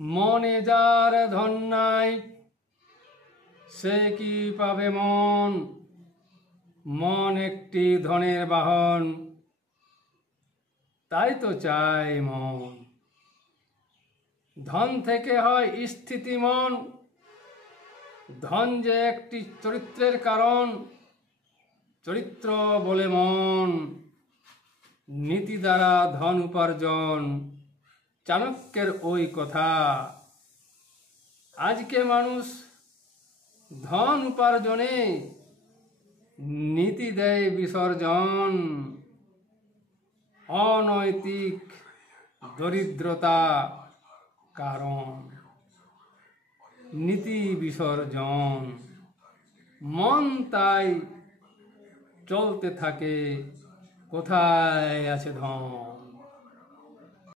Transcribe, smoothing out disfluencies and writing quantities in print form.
মনে যার ধন নাই সে কি পাবে মন, মন একটি ধনের বাহন, তাই তো চাই মন। ধন থেকে হয় স্থিতি মন, ধন যে একটি চরিত্রের কারণ, চরিত্র বলে মন, নীতি দ্বারা ধন উপার্জন, চাণক্যের ওই কথা। আজকে মানুষ ধন উপার্জনে নীতি দেয় বিসর্জন, অনৈতিক দরিদ্রতা কারণ, নীতি বিসর্জন। মন তাই চলতে থাকে কোথায় আছে ধন।